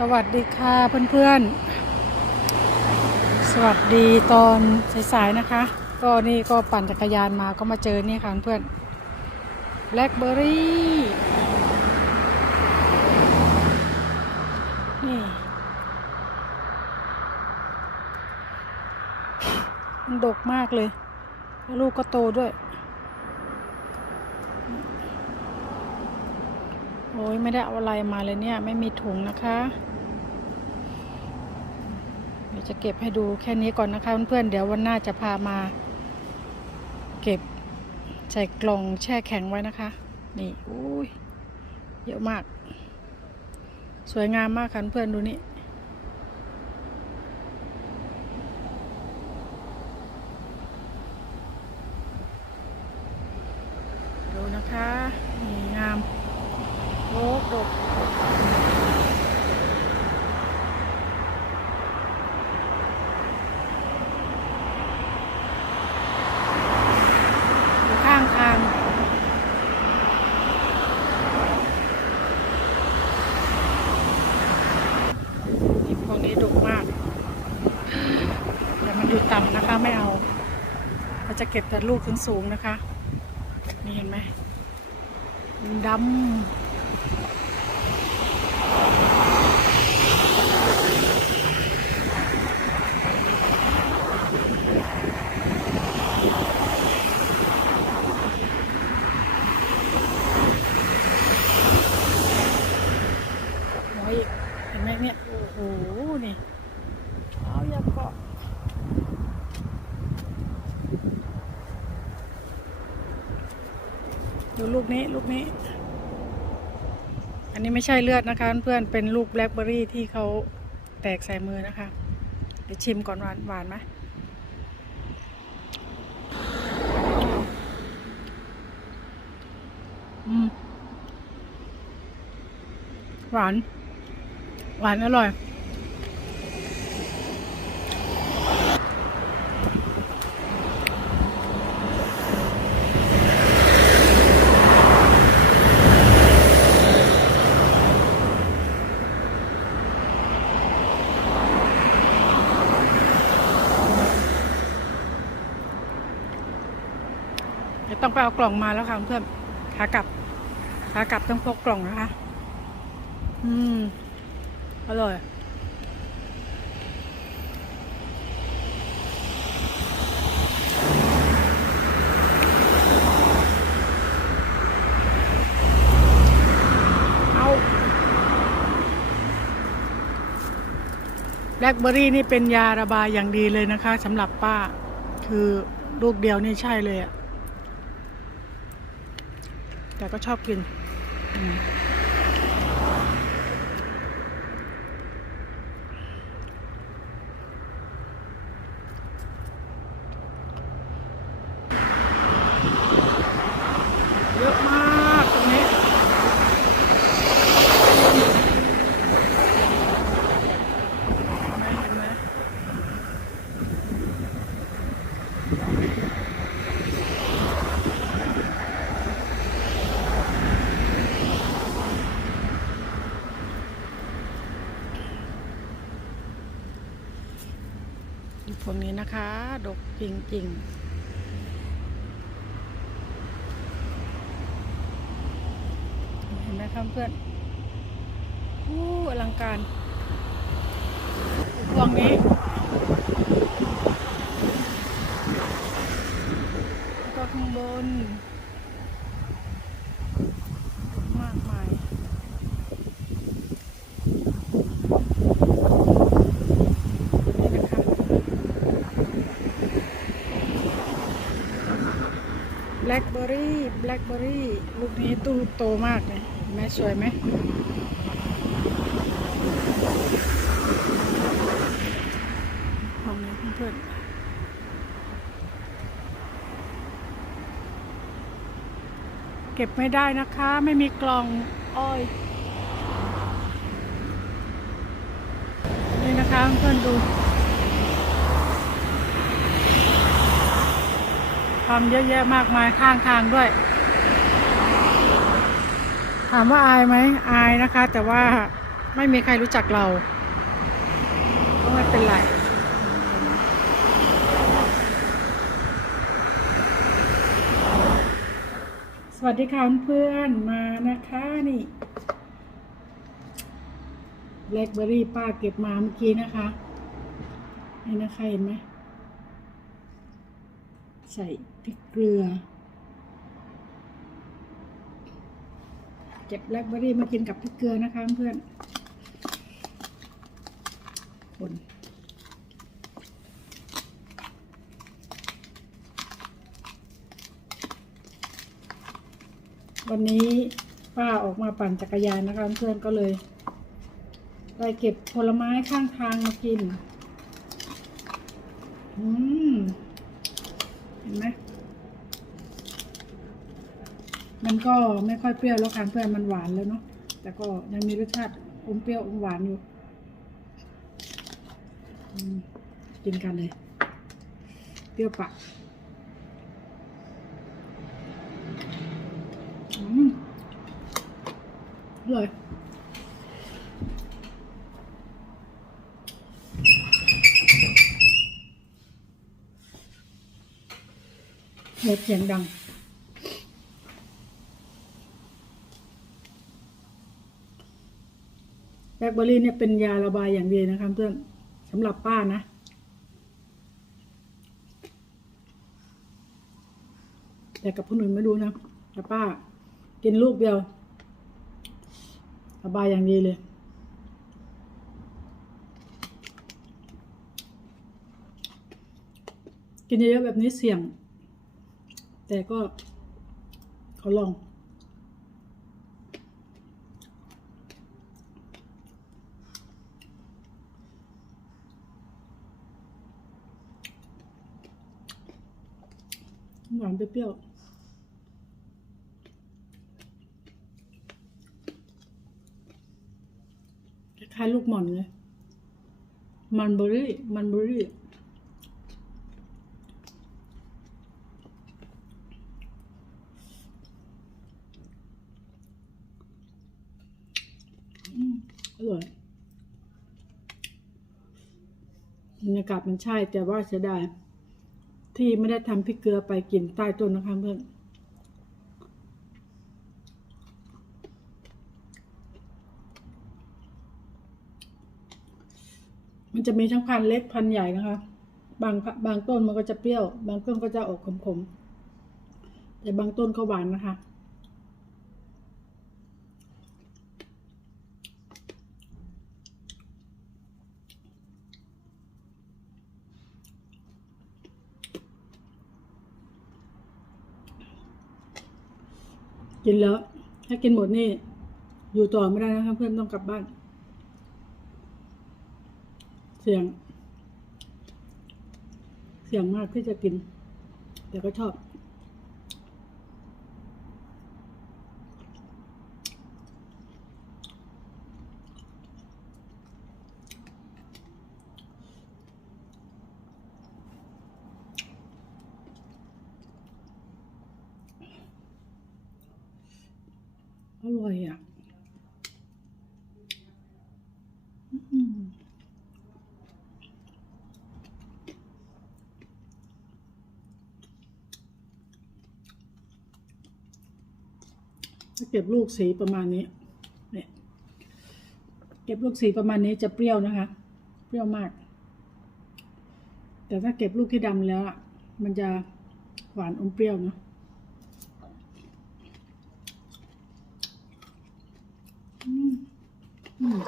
สวัสดีค่ะเพื่อนๆ สวัสดีตอนสายๆนะคะ ก็นี่ก็ปั่นจักรยานมาก็มาเจอนี่ค่ะเพื่อนแบล็คเบอร์รี่นี่มันดกมากเลยแล้วลูกก็โตด้วย โอ้ยไม่ได้เอาอะไรมาเลยเนี่ย ไม่มีถุงนะคะ เดี๋ยวจะเก็บให้ดูแค่นี้ก่อนนะคะเพื่อนๆเดี๋ยววันหน้าจะพามา เก็บใส่กล่องแช่แข็งไว้นะคะ นี่อุ้ยเยอะมาก สวยงามมากค่ะเพื่อนดูนี่ ดูนะคะนี่งามโลกดกอยู่ข้างทาง นี่พวกนี้ดุมาก แต่มันอยู่ต่ำนะคะ ไม่เอาเรา จะเก็บแต่ลูกถึงสูงๆนะคะ นี่เห็นไหมดำหัวอีกเห็นไหมเนี่ย โอ้โห นี่ เอาอย่าเกาะ ดูลูกนี้ลูกนี้ อันนี้ไม่ใช่เลือดนะคะ เพื่อนๆเป็นลูกแบล็คเบอร์รี่ที่เขาแตกใส่มือนะคะ เดี๋ยวชิมก่อนหวานหวานไหมอืมหวาน หวานอร่อย ต้องไปเอากล่องมาแล้วค่ะเพื่อนขากลับขากลับต้องพกกล่องนะคะ อืม อร่อยเอาแบล็คเบอร์รี่นี่เป็นยาระบายอย่างดีเลยนะคะสำหรับป้า คือลูกเดียวนี่ใช่เลยอะ แต่ก็ชอบกินอืมเยอะมากตรงนี้ เห็นไหมเห็นไหม พวกนี้นะคะ ดกจริงๆเห็นไหมครับเพื่อนอู้อลังการพวงนี้แล้วก็ข้างบน มากมาย นี่นะคะแบล็คเบอร์รี่แบล็คเบอร์รี่ลูกนี้ ตู้โตมากเลยเห็นไหมสวยไหมของนี้เพื่อนเก็บไม่ได้นะคะ ไม่มีกล่องอ้อย นี่นะคะเพื่อนดูทำเยอะแยะมากมายข้างทางด้วยามว่าอายไหมอายนะคะ แต่ว่าไม่มีใครรู้จักเราก็ไม่เป็นไรสวัสดีค่ะเพื่อนมานะคะนี่แบล็คเบอรี่ป้าเก็บมาเมื่อกี้นะคะ นี่นะคะเห็นไหมใส่พริกเกลือ ก็บแบล็คเบอรี่มากินกับพริกเกลือนะคะเพื่อนคนวันนี้ป้าออกมาปั่นจักรยานนะคะเพื่อนก็เลย ได้เก็บผลไม้ข้างทางมากิน อืม เห็นไหม มันก็ไม่ค่อยเปรี้ยวแล้วค่ะเพื่อนมันหวานแล้วเนาะแต่ก็ยังมีรสชาติอมเปรี้ยวอมหวานอยู่กินกันเลย เปรี้ยวปากอร่อยเด็ดเสียงดัง แบ ล็คเบอร์รี่เนี่ยเป็นยาระบายอย่างดีนะคะเพื่อนสำหรับป้านะ แต่กับคนอื่นไม่รู้นะแต่ป้ากินลูกเดียว ระบายอย่างดีเลยกินเยอะแบบนี้เสี่ยง แต่ก็เขาลอง หวานเปรี้ยวคล้ายลูกหม่อนเลยมันเบอร์รี่ มันเบอร์รี่อืมอร่อยบรรยากาศมันใช่แต่ว่าเสียดาย ที่ไม่ได้ทำพริกเกลือไปกินใต้ต้นนะคะเพื่อนมันจะมีทั้งพันเล็กพันใหญ่นะคะ บางบางต้นมันก็จะเปรี้ยว บางต้นก็จะออกขมๆแต่บางต้นก็หวานนะคะ กินแล้ว ถ้ากินหมดนี่ อยู่ต่อไม่ได้นะคะเพื่อนต้องกลับบ้าน เสี่ยง เสี่ยงมากที่จะกิน แต่ก็ชอบ อร่อยอะอืมถ้าเก็บลูกสีประมาณนี้เนี่ยเก็บลูกสีประมาณนี้จะเปรี้ยวนะคะ เปรี้ยวมาก แต่ถ้าเก็บลูกที่ดำแล้วมันจะหวานอมเปรี้ยวเนาะ อืม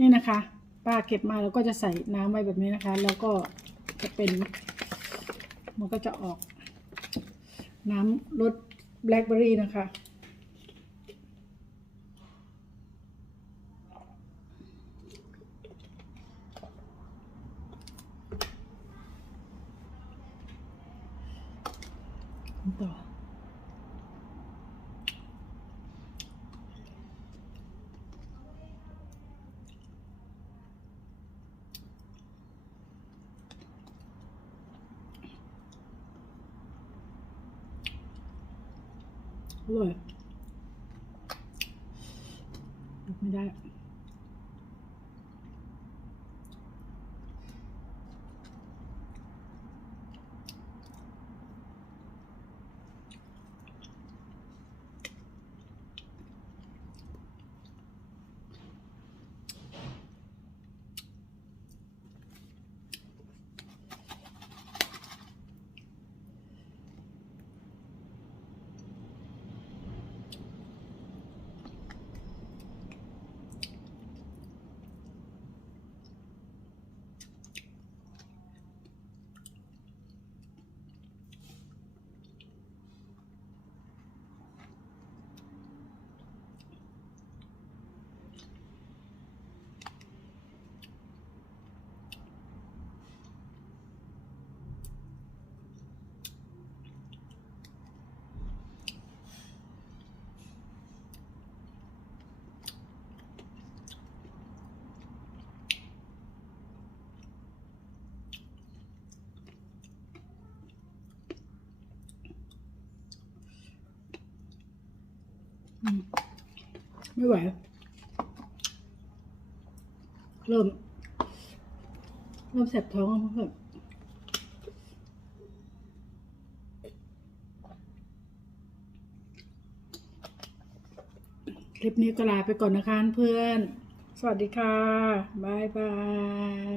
นี่นะคะ ป้าเก็บมาแล้วก็จะใส่น้ำไว้แบบนี้นะคะ แล้วก็จะเป็น มันก็จะออก น้ำรสแบล็คเบอร์รี่นะคะ ต่อ อร่อยไม่ได้ ไม่ไหว เริ่ม เริ่มแสบท้องแล้วแบบคลิปนี้ก็ลาไปก่อนนะคะเพื่อน สวัสดีค่ะ บ๊ายบาย